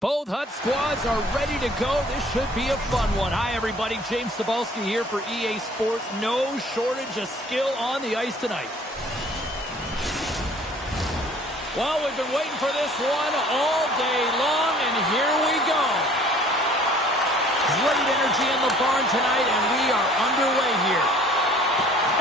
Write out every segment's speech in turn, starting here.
Both HUD squads are ready to go. This should be a fun one. Hi, everybody. James Cebulski here for EA Sports. No shortage of skill on the ice tonight. Well, we've been waiting for this one all day long, and here we go. Great energy in the barn tonight, and we are underway here.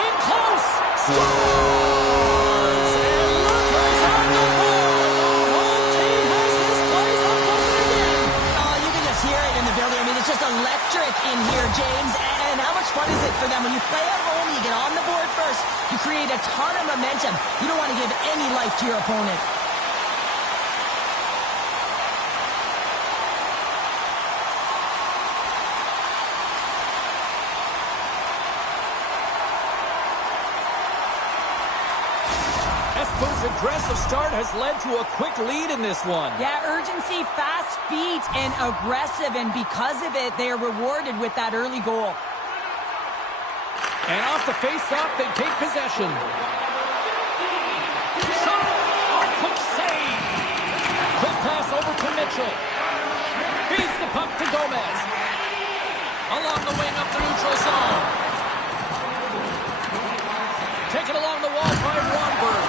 In close. Scores! And look who's on the board. The home team has this place up close again. Oh, you can just hear it in the building. I mean, it's just electric in here, James. And how much fun is it for them? When you play at home, you get on the board first. You create a ton of momentum. You don't want to give any life to your opponent. Espoo's aggressive start has led to a quick lead in this one. Yeah, urgency, fast feet, and aggressive, and because of it, they are rewarded with that early goal. And off the face-off, they take possession. Shot! Oh, quick save! Quick pass over to Mitchell. Feeds the puck to Gomez. Along the wing up the neutral zone. Taken along the wall by Ronberg.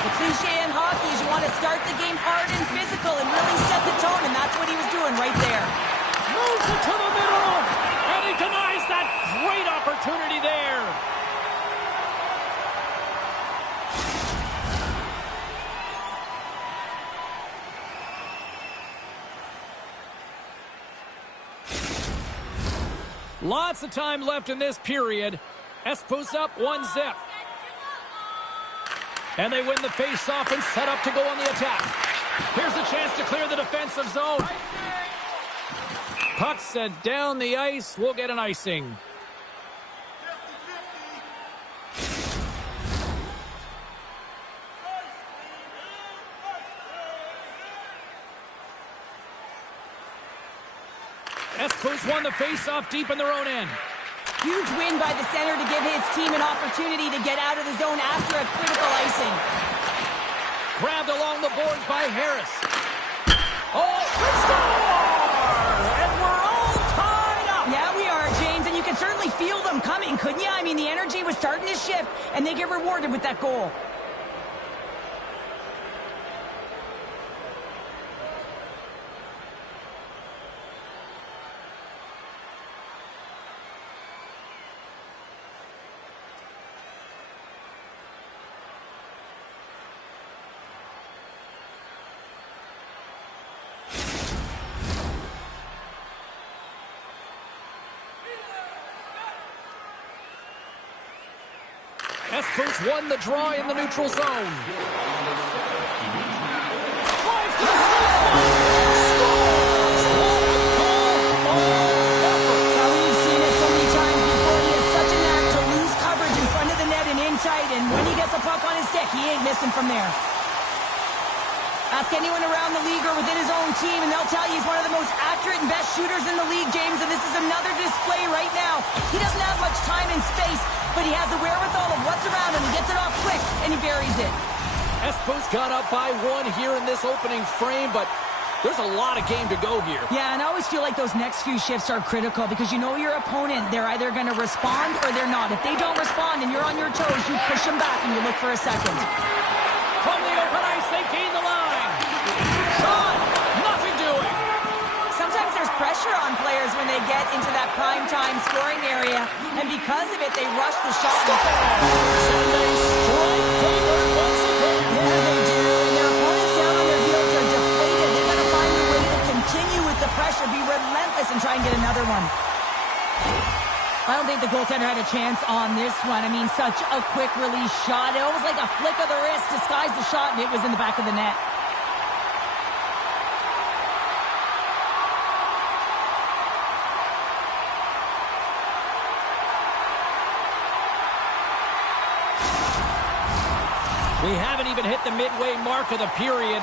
The cliche in hockey is you want to start the game hard and physical and really set the tone, and that's what he was doing right there. Moves it to the middle, and he denies that great opportunity there. Lots of time left in this period. Espoo's up 1-0. And they win the face-off and set up to go on the attack. Here's a chance to clear the defensive zone. Puck sent down the ice. We'll get an icing. Espoo's won the face-off deep in their own end. Huge win by the center to give his team an opportunity to get out of the zone after a critical icing. Grabbed along the boards by Harris. Oh, score! And we're all tied up. Yeah, we are, James, and you can certainly feel them coming, couldn't you? I mean, the energy was starting to shift, and they get rewarded with that goal. Espoo's won the draw in the neutral zone. Drives to the sweet spot. Scores! What a goal! Oh, effort. Now, we've seen it so many times before. He has such a knack to lose coverage in front of the net and in tight, and when he gets a puck on his stick, he ain't missing from there. Ask anyone around the league or within his own team, and they'll tell you he's one of the most accurate and best shooters in the league, James, and this is another display right now. He doesn't have much time and space, but he has the wherewithal of what's around him. He gets it off quick, and he buries it. Espoo's got up by one here in this opening frame, but there's a lot of game to go here. Yeah, and I always feel like those next few shifts are critical because you know your opponent, they're either going to respond or they're not. If they don't respond and you're on your toes, you push them back and you look for a second. From the open ice, they gain the line. Shot! Nothing doing. Sometimes there's pressure on players when they get into that prime time scoring area, and because of it, they rush the shot. And they strike Baker once again. Yeah, they do, and their opponents down on their heels are deflated. They're going to find a way to continue with the pressure, be relentless, and try and get another one. I don't think the goaltender had a chance on this one. I mean, such a quick release shot. It almost like a flick of the wrist disguised the shot, and it was in the back of the net. We haven't even hit the midway mark of the period.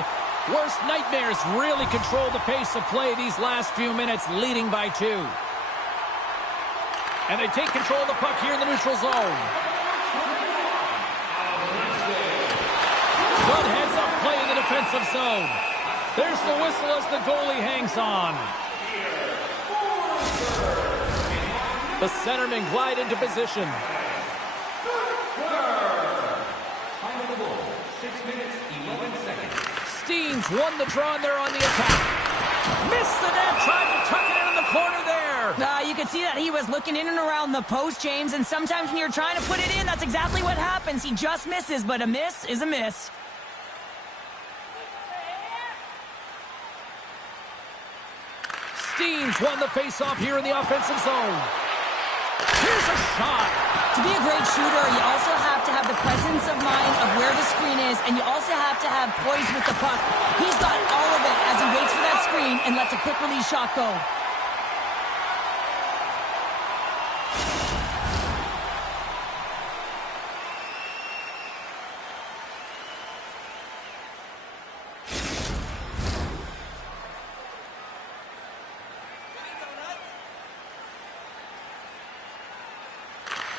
Worst nightmares really control the pace of play these last few minutes, leading by 2. And they take control of the puck here in the neutral zone. Good heads-up play in the defensive zone. There's the whistle as the goalie hangs on. The centermen glide into position. Time of the goal, 6 minutes, 11 seconds. Steens won the draw and they're on the attack. Missed the net, tried to tuck it in the corner there. You could see that he was looking in and around the post, James, and sometimes when you're trying to put it in, that's exactly what happens. He just misses, but a miss is a miss. Steens won the face-off here in the offensive zone. Here's a shot. To be a great shooter, you also have to have the presence of mind of where the screen is, and you also have to have poise with the puck. He's got all of it as he waits for that screen and lets a quick release shot go.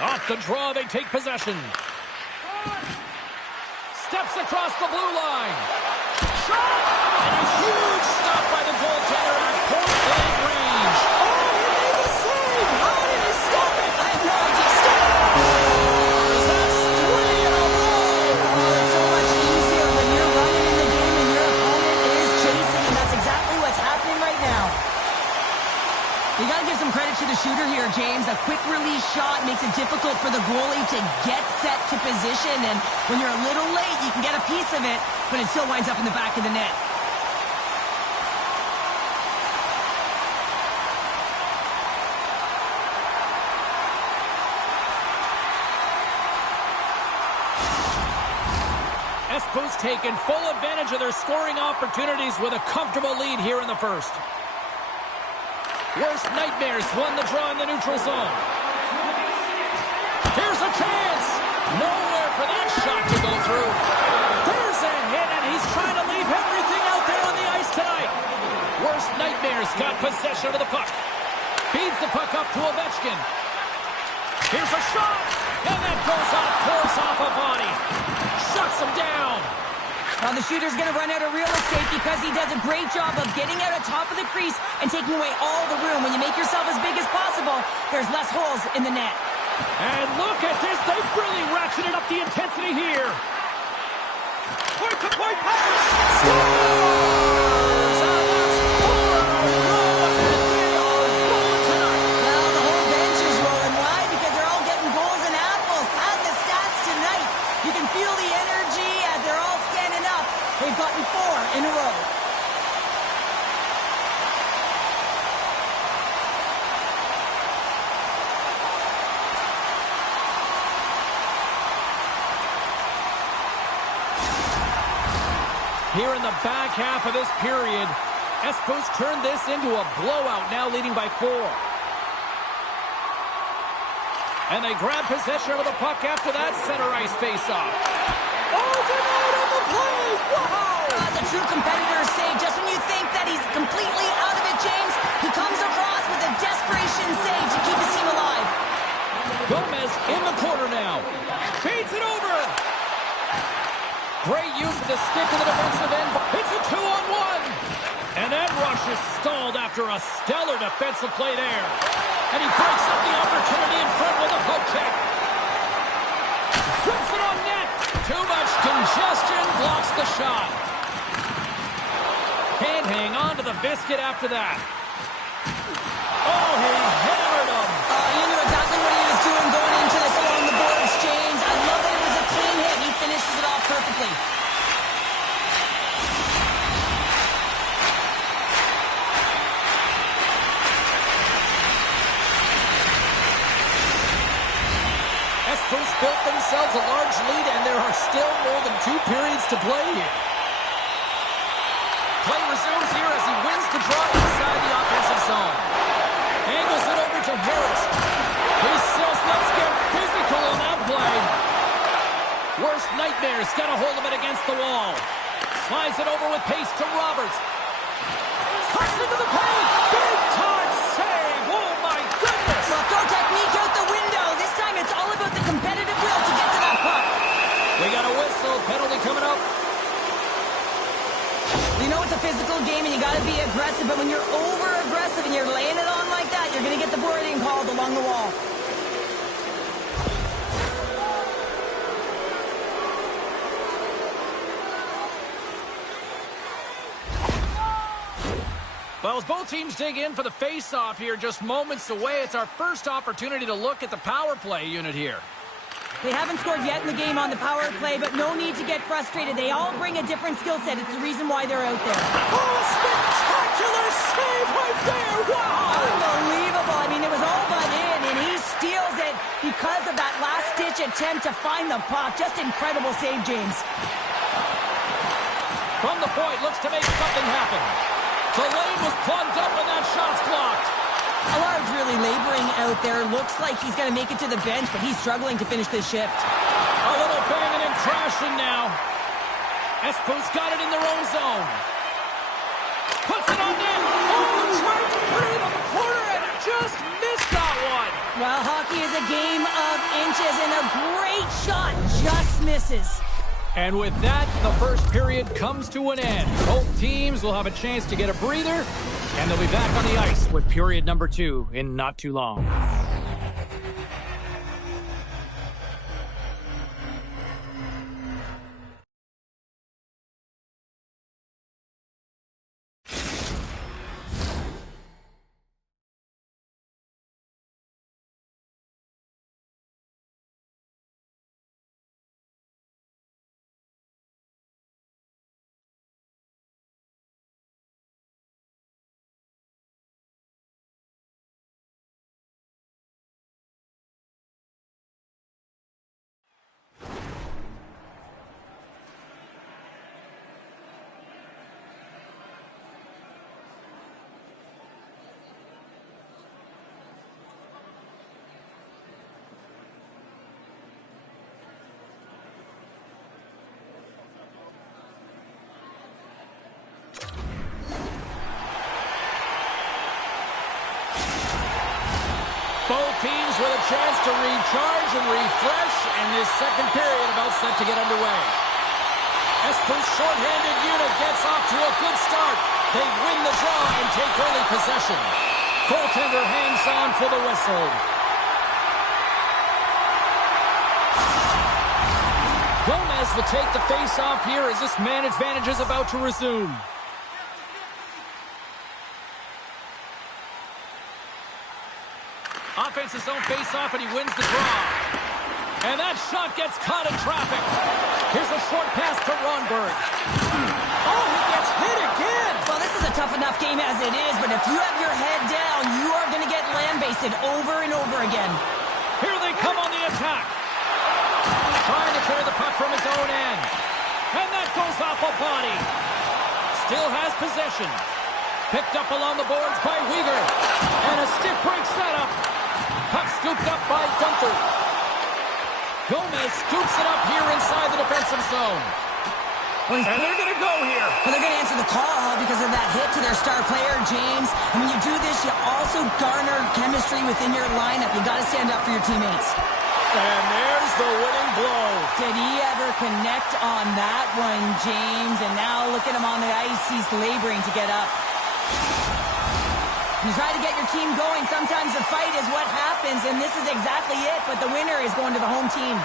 Off the draw, they take possession. Steps across the blue line. Shot! And a huge stop by the goaltender at point-blank range. Oh, he made the save! How did he stop it? I have no idea. Stop it! That's 3 in a row! Oh, it's so much easier when you're running in the game and your opponent is chasing, and that's exactly what's happening right now. You gotta give some credit to the shooter here, James. A quick release shot makes it difficult for the goalie to get set to position, and when you're a little late, you can get a piece of it, but it still winds up in the back of the net. Espoo's taken full advantage of their scoring opportunities with a comfortable lead here in the first. Worst nightmares won the draw in the neutral zone. Here's a chance. Nowhere for that shot to go through. There's a hit, and he's trying to leave everything out there on the ice tonight. Worst nightmares got possession of the puck. Feeds the puck up to Ovechkin. Here's a shot, and that goes off course off a body. Shuts him down. Well, the shooter's going to run out of real estate because he does a great job of getting out on top of the crease and taking away all the room. When you make yourself as big as possible, there's less holes in the net. And look at this. They've really ratcheted up the intensity here. Point-to-point pass. Scores! And that's 4 in a row, and they are rolling tonight. Well, the whole bench is rolling. Why? Because they're all getting goals and apples. Add the stats tonight. You can feel the energy as they're all standing up. They've gotten 4 in a row. Here in the back half of this period, Espoo's turned this into a blowout, now leading by 4. And they grab possession of the puck after that center ice face-off. Oh, denied on the play! Wow! That's a true competitor's save. Just when you think that he's completely out of it, James, he comes across with a desperation save to keep his team alive. Gomez in the corner now. Feeds it over! Great use of the stick in the defensive end. It's a 2-on-1. And that rush is stalled after a stellar defensive play there. And he breaks up the opportunity in front with a poke check. Flips it on net. Too much congestion blocks the shot. Can't hang on to the biscuit after that. Oh, he hammered him. He knew exactly what he was doing going into this along the boards, James. I love that it was a clean hit. He finishes it off perfectly. Espoo's built themselves a large lead, and there are still more than 2 periods to play here. Play resumes here as he wins the draw inside the offensive zone. Angles it over to Harris. He says, let's get physical on that play. Worst nightmares got a hold of it against the wall. Slides it over with pace to Roberts. Cuts into the paint. Big time save. Oh, my goodness. Well, throw technique out the window. This time it's all about the competitive will to get to that puck. We got a whistle. Penalty coming up. You know it's a physical physical game and you got to be aggressive, but when you're over-aggressive and you're laying it on like that, you're going to get the boarding called along the wall. Well, as both teams dig in for the face-off here, just moments away, it's our first opportunity to look at the power play unit here. They haven't scored yet in the game on the power play, but no need to get frustrated. They all bring a different skill set. It's the reason why they're out there. Oh, a spectacular save right there! Wow! Unbelievable. I mean, it was all but in, and he steals it because of that last-ditch attempt to find the puck. Just incredible save, James. From the point, looks to make something happen. The lane was plugged up and that shot's blocked. Allard's really laboring out there. Looks like he's going to make it to the bench, but he's struggling to finish this shift. A little banging and crashing now. Espoo's got it in their own zone. Puts it on net. Oh, tried to put it on the corner and just missed that one. Well, hockey is a game of inches, and a great shot just misses. And with that, the first period comes to an end. Both teams will have a chance to get a breather, and they'll be back on the ice with period number 2 in not too long. Both teams with a chance to recharge and refresh, and this second period about set to get underway. Espoo's shorthanded unit gets off to a good start. They win the draw and take early possession. Goaltender hangs on for the whistle. Gomez will take the face-off here as this man advantage is about to resume. Offense his own face-off, and he wins the draw. And that shot gets caught in traffic. Here's a short pass to Ronberg. Oh, he gets hit again. Well, this is a tough enough game as it is, but if you have your head down, you are going to get lambasted over and over again. Here they come on the attack. Trying to clear the puck from his own end. And that goes off a body. Still has possession. Picked up along the boards by Weegar. And a stick break setup. Puck scooped up by Dunford. Gomez scoops it up here inside the defensive zone. And they're going to go here. Well, they're going to answer the call because of that hit to their star player, James. And when you do this, you also garner chemistry within your lineup. You got to stand up for your teammates. And there's the winning blow. Did he ever connect on that one, James? And now look at him on the ice. He's laboring to get up. You try to get your team going. Sometimes the fight is what happens, and this is exactly it. But the winner is going to the home team.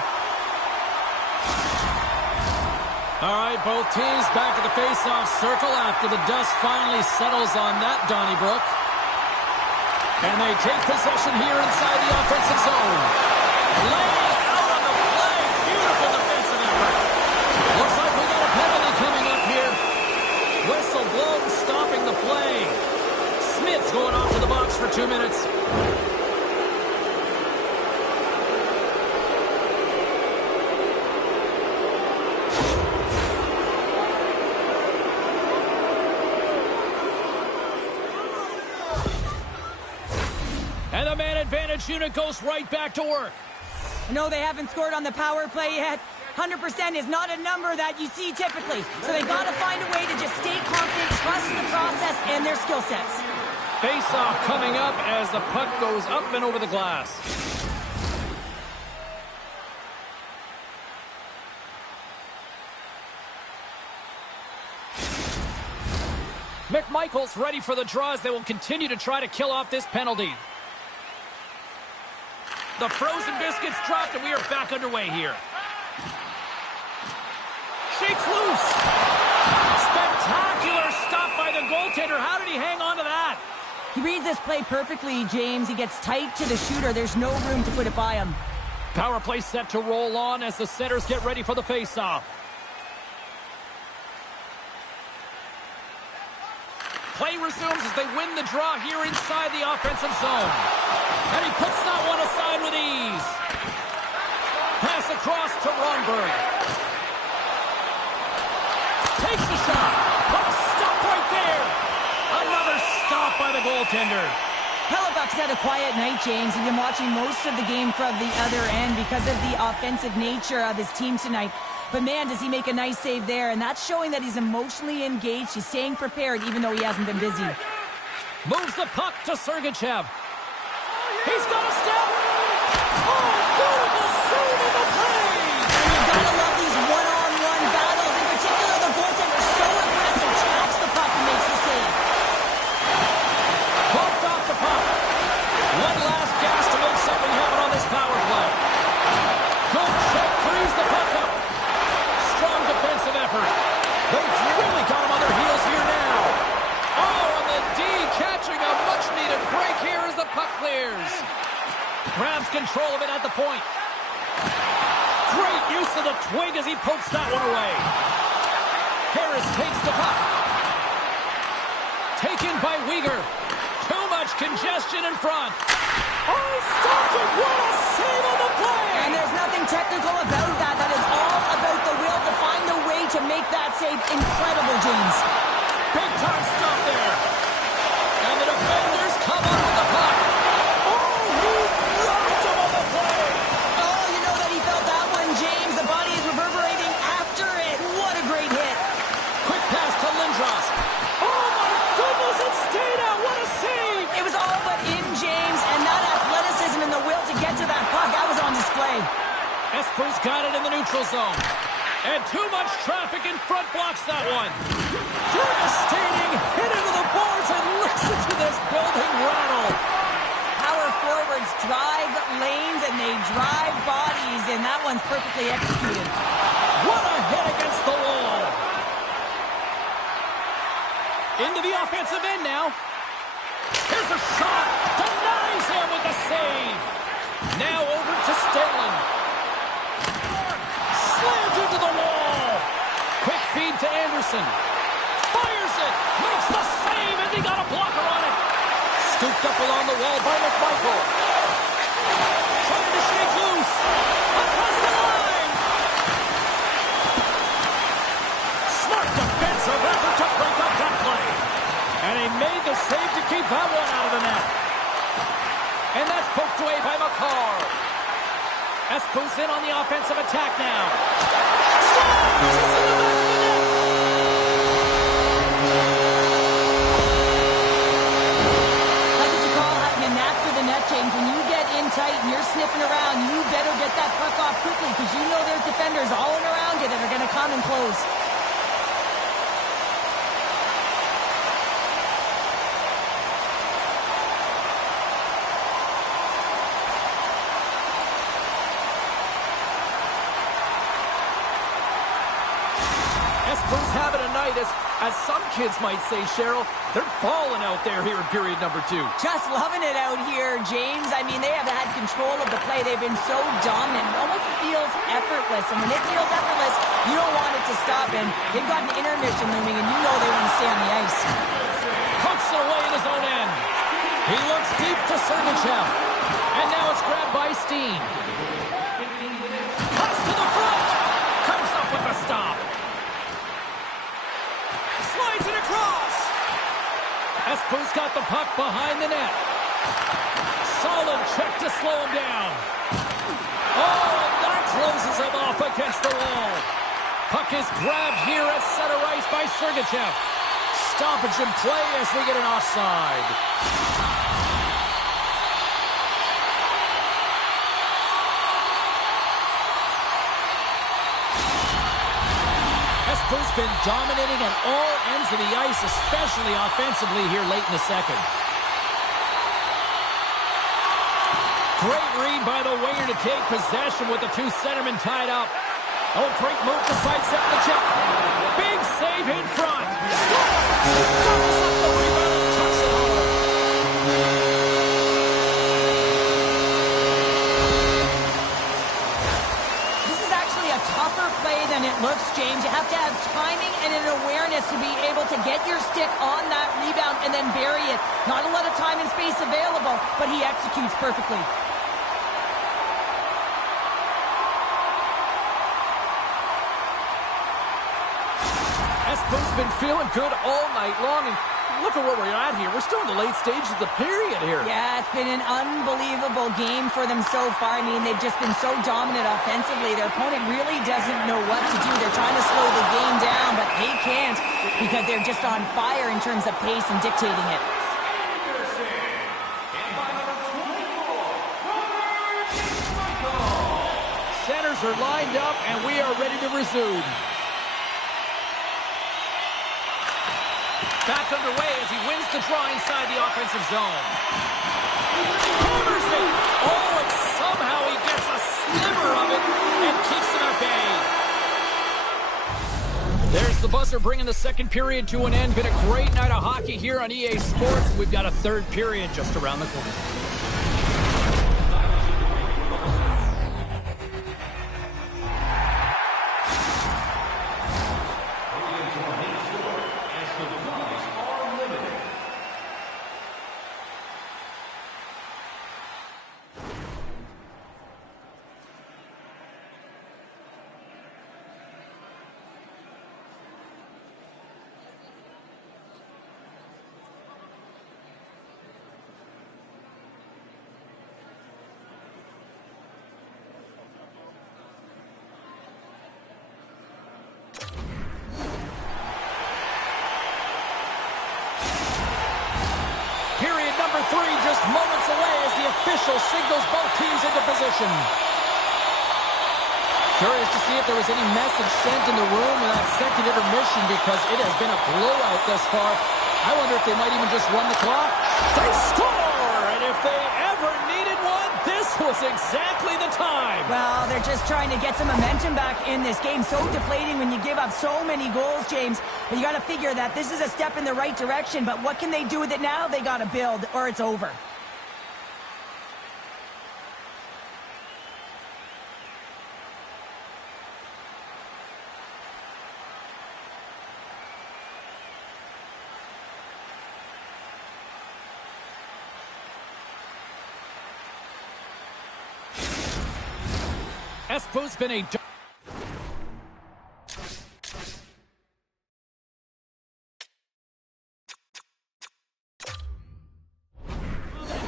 All right, both teams back at the face-off circle after the dust finally settles on that Donnybrook. And they take possession here inside the offensive zone. Laying out on the play. Beautiful defensive effort. Looks like we got a penalty coming up here. Whistle blown, stopping the play. Smith's going off to the box for 2 minutes. And the man advantage unit goes right back to work. No, they haven't scored on the power play yet. 100% is not a number that you see typically. So they got to find a way to just stay confident, trust the process and their skill sets. Face-off coming up as the puck goes up and over the glass. McMichael's ready for the draw as they will continue to try to kill off this penalty. The frozen biscuits dropped, and we are back underway here. Shakes loose. Spectacular stop by the goaltender. How did he hang on to that? He reads this play perfectly, James. He gets tight to the shooter. There's no room to put it by him. Power play set to roll on as the centers get ready for the faceoff. Play resumes as they win the draw here inside the offensive zone. And he puts that one aside with ease. Pass across to Ronberg. Takes the shot. Oh, stop right there. Another stop by the goaltender. Hellebuck's had a quiet night, James. He's been watching most of the game from the other end because of the offensive nature of his team tonight. But man, does he make a nice save there, and that's showing that he's emotionally engaged. He's staying prepared even though he hasn't been busy. Moves the puck to Sergachev. He's got a step. Oh, beautiful save in the play. And you've got to love these one-on-one battles. In particular, the goaltender so aggressive, tracks the puck and makes the save. Bumped off the puck. One last gas to make something happen on this power play. Good check, frees the puck up. Strong defensive effort. They've really got him on their heels here now. Oh, and the D catching a much-needed break here as the puck clears. Grabs control of it at the point. Great use of the twig as he pokes that one away. Harris takes the puck. Taken by Weegar. Too much congestion in front. Oh, stopped it. What a save on the play. And there's nothing technical about that. That is all about the will to find a way to make that save incredible, James. Big time stop there. And the defenders come up with the puck. Oh, he rocked him on the play. Oh, you know that he felt that one, James. The body is reverberating after it. What a great hit. Quick pass to Lindros. Oh, my goodness, it stayed out. What a save. It was all but in, James, and that athleticism and the will to get to that puck, that was on display. Espoo's got it in the neutral zone. And too much traffic in front blocks that one. Devastating hit into the boards, and listen to this building rattle. Power forwards drive lanes and they drive bodies, and that one's perfectly executed. What a hit against the wall. Into the offensive end now. Here's a shot. Denies him with the save. Now over to Stanley. Slammed into the wall. Quick feed to Anderson. Fires it. Makes the save as he got a blocker on it. Scooped up along the wall by McMichael. Trying to shake loose. Across the line. Smart defensive effort to break up that play. And he made the save to keep that one out of the net. And that's poked away by McCarr. Espoo's in on the offensive attack now. Scores! It's in the back of the net! That's what you call having a knack for the net, James. When you get in tight and you're sniffing around, you better get that puck off quickly because you know there's defenders all in around you that are going to come and close. Espoo's having a night, as some kids might say, Cheryl. They're balling out there here in period number 2. Just loving it out here, James. I mean, they have had control of the play. They've been so dominant. It almost feels effortless. And when it feels effortless, you don't want it to stop. And they've got an intermission looming, and you know they want to stay on the ice. Pokes it away in his own end. He looks deep to Sergachev. And now it's grabbed by Steen. Cuts to the front. Comes up with the stop. Slides it across. Espoo's got the puck behind the net. Solid check to slow him down. Oh, and that closes him off against the wall. Puck is grabbed here at center ice by Sergachev. Stoppage in play as we get an offside. Espoo's been dominating at all ends of the ice, especially offensively here late in the second. Great read by the winger to take possession with the two centermen tied up. Oh, great move to sidestep the check. Big save in front. Doubles up the rebound and tucks it home. This is actually a tougher play than it looks, James. You have to have timing and an awareness to be able to get your stick on that rebound and then bury it. Not a lot of time and space available, but he executes perfectly. Espoo's been feeling good all night long, and look at where we're at here. We're still in the late stages of the period here. Yeah, it's been an unbelievable game for them so far. I mean, they've just been so dominant offensively. Their opponent really doesn't know what to do. They're trying to slow the game down, but they can't because they're just on fire in terms of pace and dictating it. Centers are lined up, and we are ready to resume. Back underway as he wins the draw inside the offensive zone. Hammers it! Oh, and somehow he gets a sliver of it and keeps him at bay. There's the buzzer bringing the second period to an end. Been a great night of hockey here on EA Sports. We've got a third period just around the corner. Number 3 just moments away as the official signals both teams into position. Curious to see if there was any message sent in the room in that second intermission because it has been a blowout thus far. I wonder if they might even just run the clock. They score! And if they ever needed one, this was exactly the time. Well, they're just trying to get some momentum back in this game. So deflating when you give up so many goals, James. But you got to figure that this is a step in the right direction. But what can they do with it now? They got to build or it's over. Espoo's been a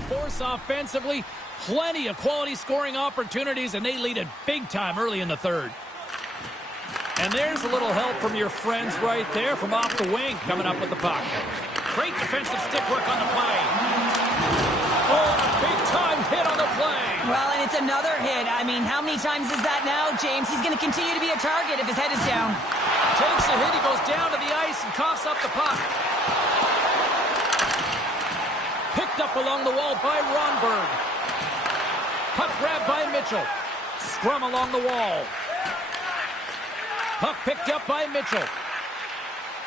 force offensively, plenty of quality scoring opportunities, and they lead it big time early in the third. And there's a little help from your friends right there from off the wing coming up with the puck. Great defensive stick work on the play. Oh, and a big-time hit on the play. Well, and it's another hit. I mean, how many times is that now, James? He's going to continue to be a target if his head is down. Takes a hit, he goes down to the ice and coughs up the puck. Picked up along the wall by Ronberg. Puck grabbed by Mitchell. Scrum along the wall. Puck picked up by Mitchell.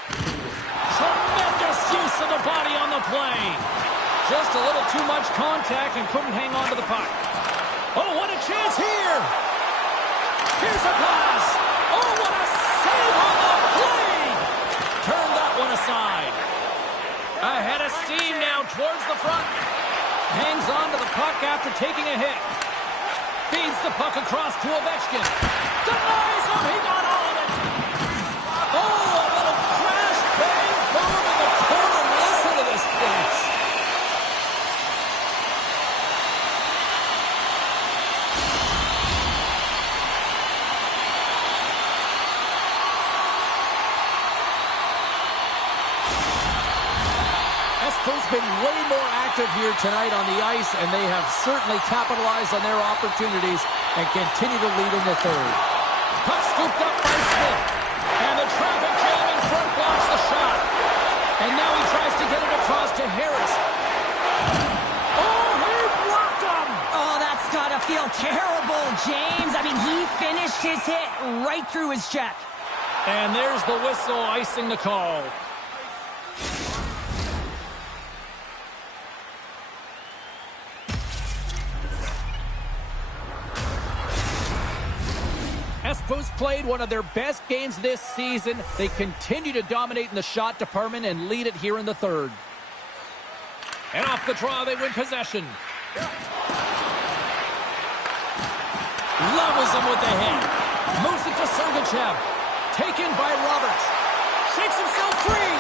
Tremendous use of the body on the play. Just a little too much contact and couldn't hang on to the puck. Oh, what a chance here! Here's a pass! Oh, what a save on the play! Turn that one aside. Ahead of steam now towards the front. Hangs on to the puck after taking a hit. Feeds the puck across to Ovechkin. Denies him! He got all of it! Oh, a little crash, bang, boom in the corner. Listen to this place. Espoo's been way more active here tonight on the ice, and they have certainly capitalized on their opportunities and continue to lead in the third. Puck scooped up by Smith, and the traffic jam in front blocks the shot. And now he tries to get it across to Harris. Oh, he blocked him! Oh, that's gotta feel terrible, James. I mean, he finished his hit right through his check. And there's the whistle icing the call. Espoo's played one of their best games this season. They continue to dominate in the shot department and lead it here in the third. And off the draw, they win possession. Levels him with the hit. Moves it to Sergachev. Taken by Roberts. Shakes himself free.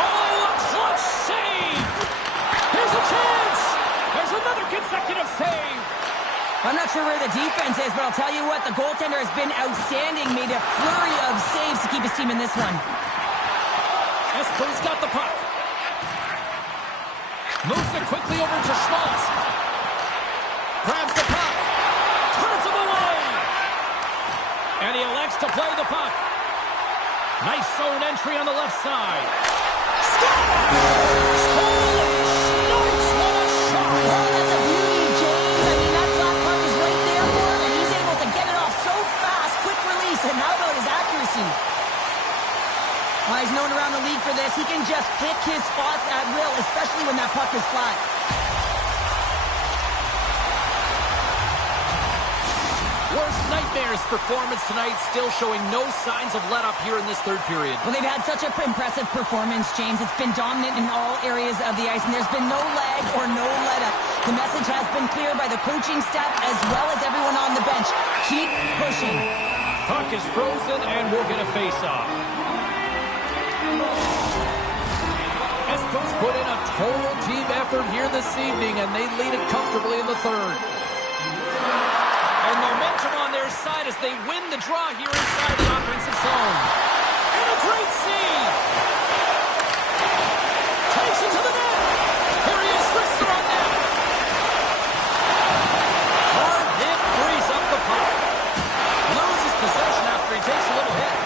Oh, a clutch save. Here's a chance. There's another consecutive save. I'm not sure where the defense is, but I'll tell you what, the goaltender has been outstanding. Made a flurry of saves to keep his team in this one. Espoo's got the puck. Moves it quickly over to Schmaltz. Grabs the puck. Turns him away. And he elects to play the puck. Nice zone entry on the left side. Scores! Holy smokes, what a shot! Oh, that's a beauty, James. I mean, that flat puck is right there for him, and he's able to get it off so fast. Quick release, and how about his accuracy? Well, he's known around the league for this. He can just pick his spots at will, especially when that puck is flat. Worst nightmares performance tonight, still showing no signs of let-up here in this third period. Well, they've had such an impressive performance, James. It's been dominant in all areas of the ice, and there's been no lag or no let-up. The message has been clear by the coaching staff as well as everyone on the bench. Keep pushing. Puck is frozen, and we'll get a face-off. Espoo's put in a total team effort here this evening, and they lead it comfortably in the third. And momentum on their side as they win the draw here inside the offensive zone. And a great save! Takes it to the net! Here he is, wrists it on net! Hard hit frees up the puck. Loses possession after he takes a little hit.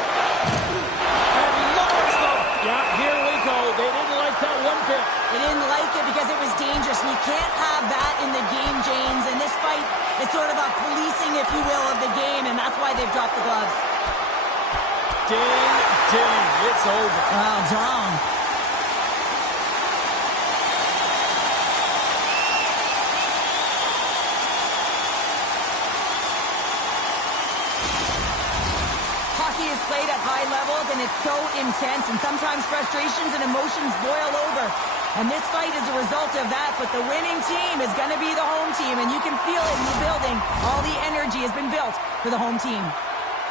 And lowers them! Yeah, here we go. They didn't like that one bit. They didn't like it because it was dangerous, and you can't have that in the game, James. And this fight is sort of a policing, if you will, of the game, and that's why they've dropped the gloves. Ding, ding, it's over. Oh, Dom. Hockey is played at high levels, and it's so intense, and sometimes frustrations and emotions boil over. And this fight is a result of that, but the winning team is going to be the home team, and you can feel it in the building. All the energy has been built for the home team.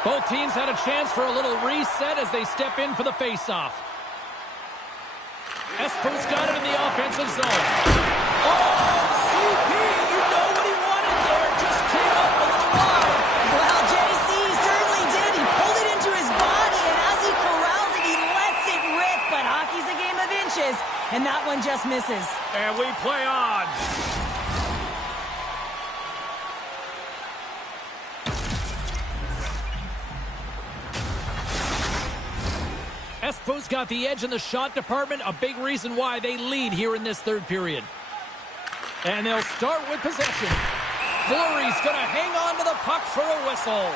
Both teams had a chance for a little reset as they step in for the face-off. Espoo's got it in the offensive zone. Oh, CP, you know what he wanted there. Just came up a little wide. Well, JC certainly did. He pulled it into his body, and as he corrals it, he lets it rip. But hockey's a game of inches, and that one just misses. And we play on. Espoo's got the edge in the shot department, a big reason why they lead here in this third period. And they'll start with possession. Fleury's going to hang on to the puck for a whistle.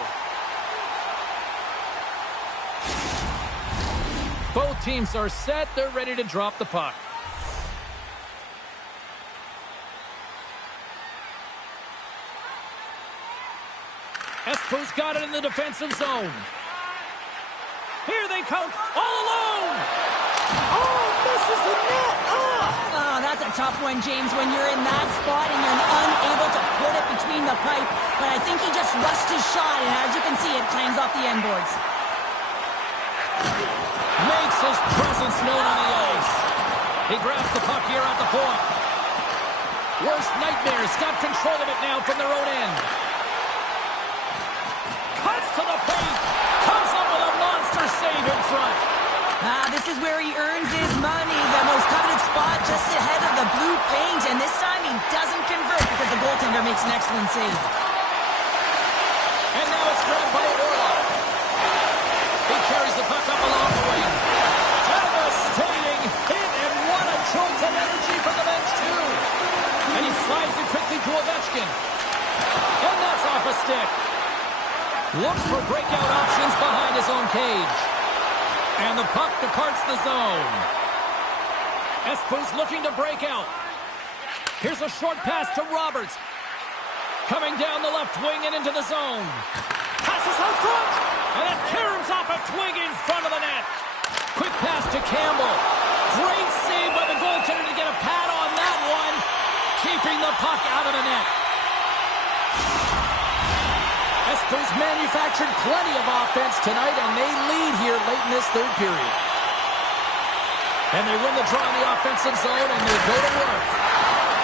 Both teams are set. They're ready to drop the puck. Espoo's got it in the defensive zone. Here they come, all alone! Oh, misses the net! Oh, that's a tough one, James, when you're in that spot and you're unable to put it between the pipe. But I think he just rushed his shot, and as you can see, it claims off the end boards. Makes his presence known on the ice. He grabs the puck here at the point. Worst nightmares got control of it now from their own end. Cuts to the paint. Comes up with a monster save in front. This is where he earns his money. The most coveted spot just ahead of the blue paint. And this time he doesn't convert because the goaltender makes an excellent save. And now it's grabbed by Orlov. He carries the puck up stick. Looks for breakout options behind his own cage. And the puck departs the zone. Espoo's looking to break out. Here's a short pass to Roberts. Coming down the left wing and into the zone. Passes out front. And it caroms off a twig in front of the net. Quick pass to Campbell. Great save by the goaltender to get a pad on that one. Keeping the puck out of the net. Espoo's manufactured plenty of offense tonight, and they lead here late in this third period. And they win the draw in the offensive zone, and they go to work.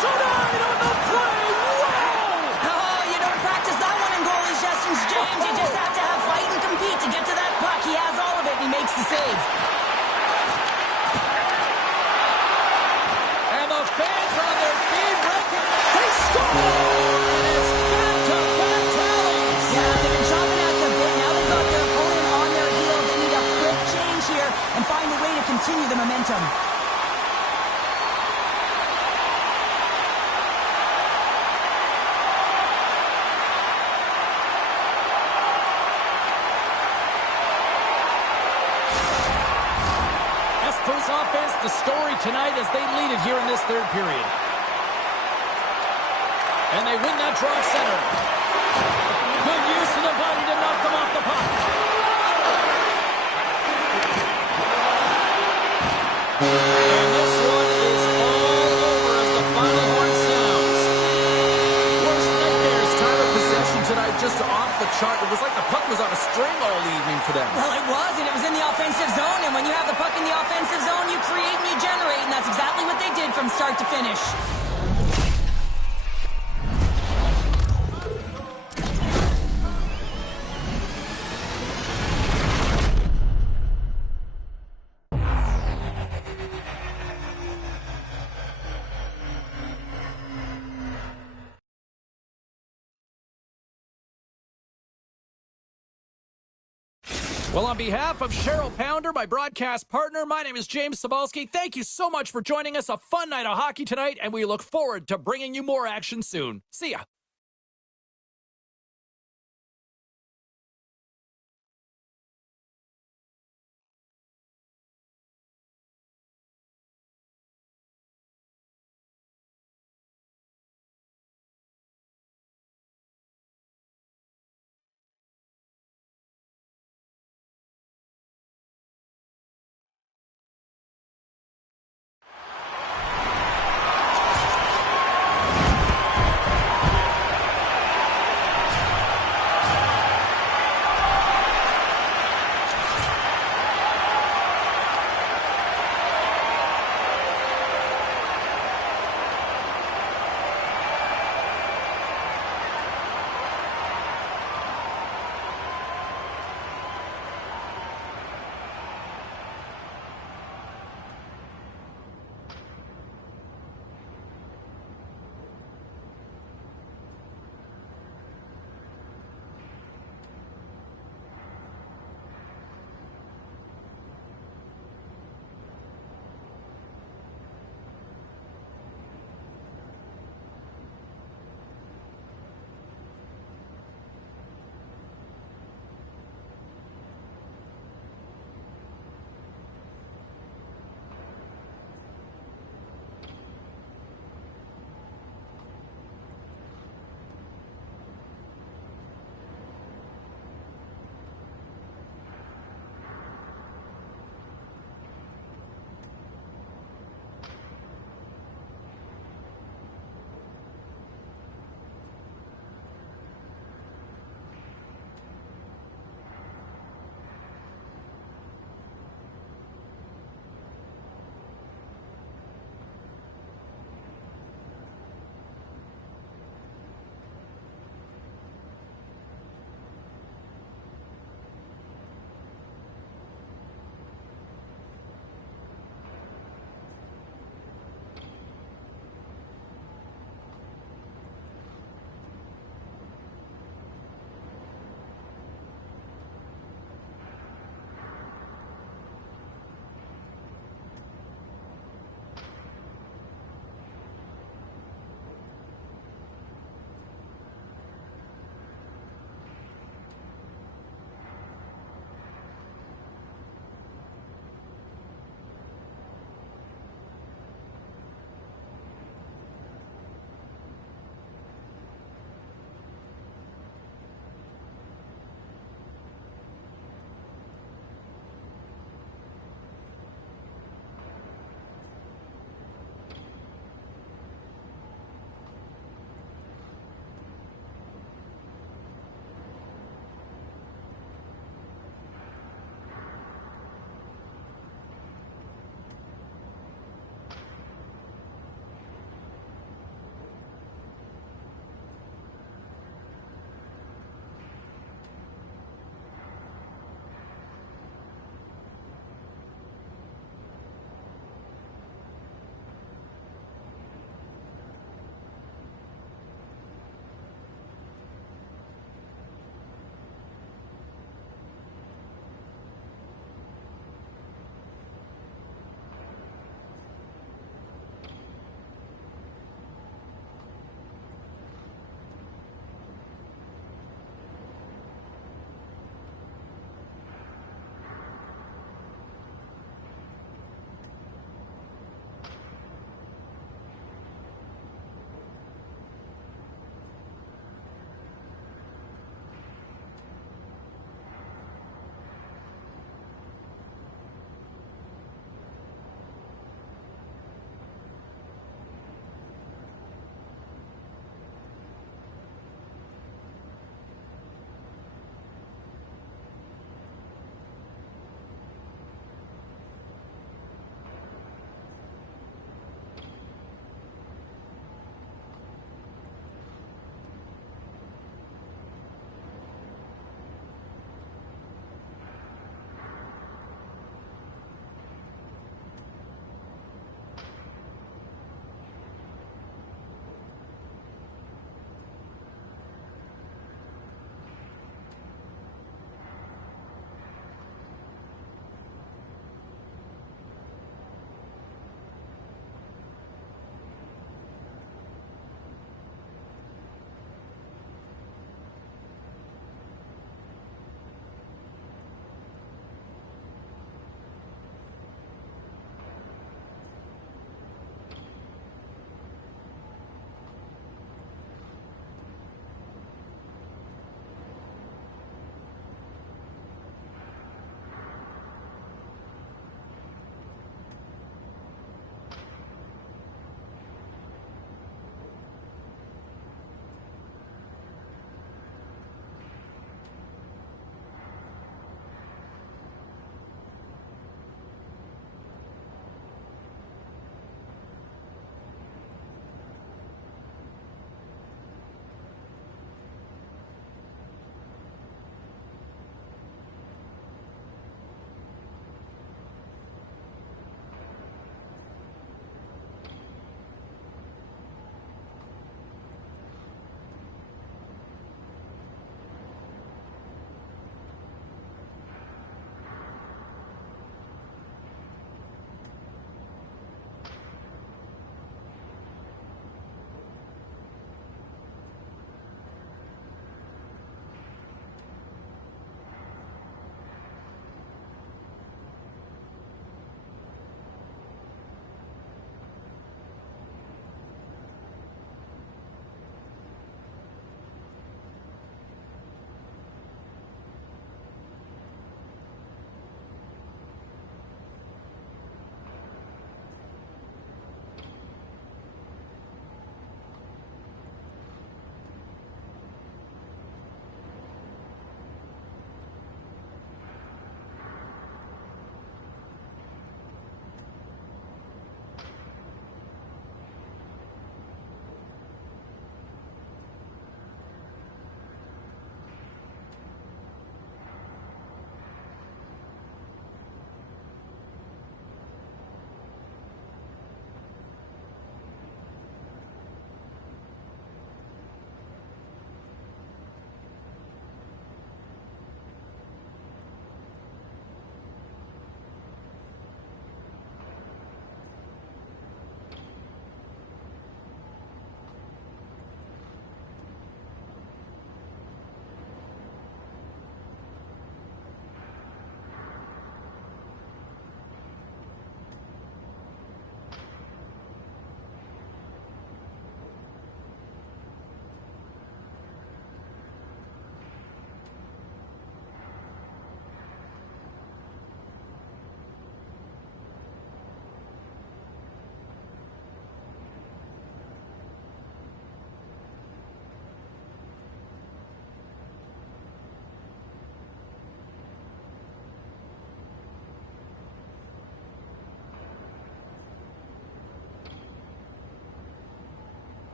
Tonight on the play, wow! Oh, you don't practice that one in goalie sessions, James. You just have to have fight and compete to get to that puck. He has all of it, and he makes the save. And the fans are on their feet. They score! And it's back-to-back tallies. Yeah, they've been chopping at the bit. Now they've got their opponent on their heel. They need a quick change here and find a way to continue the momentum. Espoo's offense, the story tonight as they lead it here in this third period. And they win that draw center. Good use of the body to knock them off the puck. And this one is all over as the final horn sounds. Worst nightmares, time of possession tonight just off the chart. It was like the puck was on a string all evening for them. Well, it was, and it was in the offensive zone. And when you have the puck in the offensive zone, you create and you generate. And that's exactly what they did from start to finish. Well, on behalf of Cheryl Pounder, my broadcast partner, my name is James Cebulski. Thank you so much for joining us. A fun night of hockey tonight, and we look forward to bringing you more action soon. See ya.